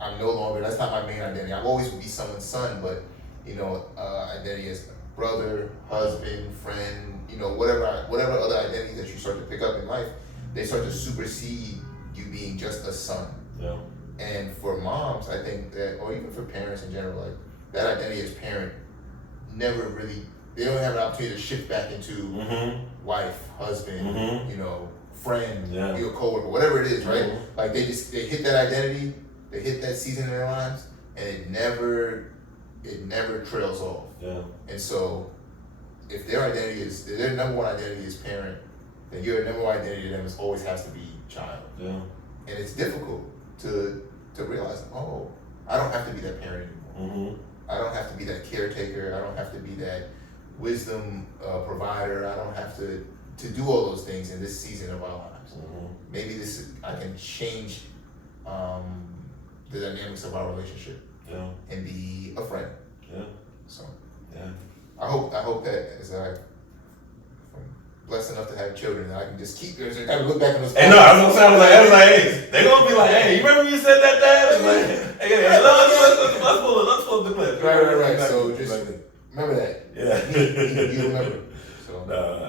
I'm no longer. That's not my main identity. I'll always be someone's son, but you know, identity as brother, husband, friend. You know, whatever other identities that you start to pick up in life, they start to supersede you being just a son. Yeah. And for moms, I think that, or even for parents in general, like that identity as parent, never really, they don't have an opportunity to shift back into wife, husband, you know, friend, your coworker, whatever it is, right? Like they hit that identity, they hit that season in their lives, and it never trails off. Yeah. And so, if their number one identity is parent, then your number one identity to them always has to be child. Yeah. And it's difficult to realize, oh, I don't have to be that parent anymore. I don't have to be that caretaker. I don't have to be that wisdom provider. I don't have to do all those things in this season of our lives. Maybe I can change the dynamics of our relationship and be a friend. Yeah. So I hope that as I'm blessed enough to have children, that I can just keep kind of look back on those. Hey, no, I was gonna say, I was like, hey, they're gonna be like, hey, you remember when you said that, Dad? I was like, hey, let's pull the clip. Right. So just remember that. Yeah. You remember. So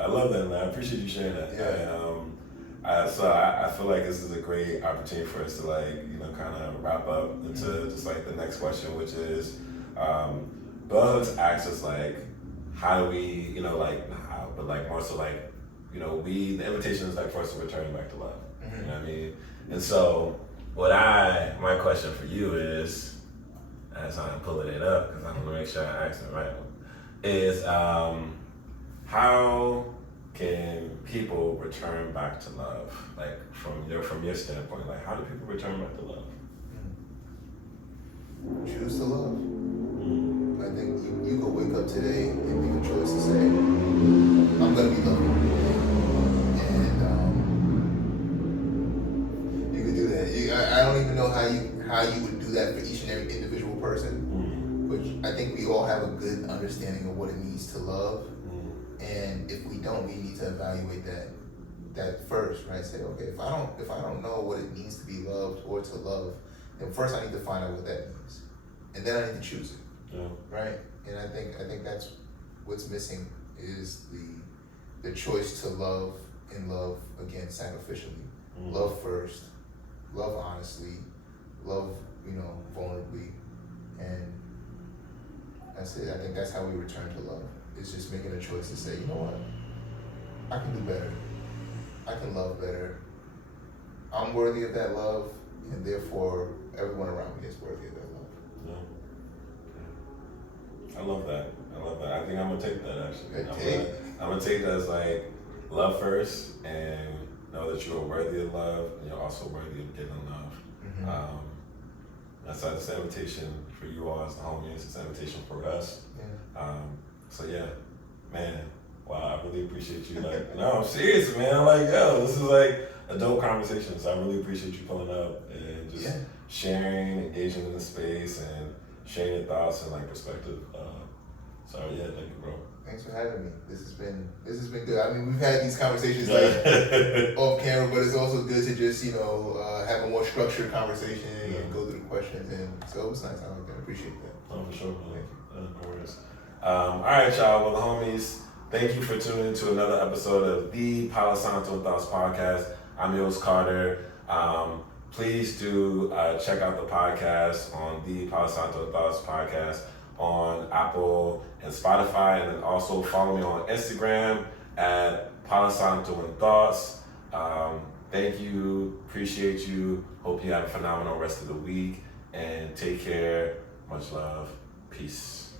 I love that, man. I appreciate you sharing that. Yeah. So I feel like this is a great opportunity for us to like, you know, kind of wrap up into just like the next question, which is, Buzz asks us like, how do we, you know, like not how, but like more so like, you know, the invitation is like for us to return back to love. You know what I mean? And so my question for you is, as I'm pulling it up because I want to make sure I ask the right one, is how can people return back to love? Like from your standpoint, like how do people return back to love? Choose to love. I think you could wake up today and make a choice to say, I'm gonna be loving. And you could do that. I don't even know how you would do that for each and every individual person. But I think we all have a good understanding of what it means to love. And if we don't, we need to evaluate that that first, right? Say, okay, if I don't know what it means to be loved or to love, then first I need to find out what that means, and then I need to choose it, right? And I think that's what's missing is the choice to love and love again sacrificially, love first, love honestly, love vulnerably, and that's it. I think that's how we return to love. It's just making a choice to say, you know what, I can do better. I can love better. I'm worthy of that love, and therefore everyone around me is worthy of that love. I love that. I think I'm gonna take that actually. I'm gonna take that as like love first, and know that you are worthy of love, and you're also worthy of getting love. That's an invitation for you all as the homies. It's an invitation for us. So yeah, man. Wow, I really appreciate you. Like, no, I'm serious, man. I'm like, yo, this is like a dope conversation. So I really appreciate you pulling up and just sharing, engaging in the space, and sharing your thoughts and like perspective. So yeah, thank you, bro. Thanks for having me. This has been good. I mean, we've had these conversations like off camera, but it's also good to just have a more structured conversation and go through the questions. And so it was nice. I like that. I appreciate that. Oh, for sure. Thank you. No worries. All right, y'all. Well, the homies. Thank you for tuning in to another episode of the Palo Santo Thoughts Podcast. I'm your host, Carter. Please do check out the podcast on the Palo Santo Thoughts Podcast on Apple and Spotify, and then also follow me on Instagram at Palo Santo and Thoughts. Thank you, appreciate you. Hope you have a phenomenal rest of the week, and take care. Much love. Peace.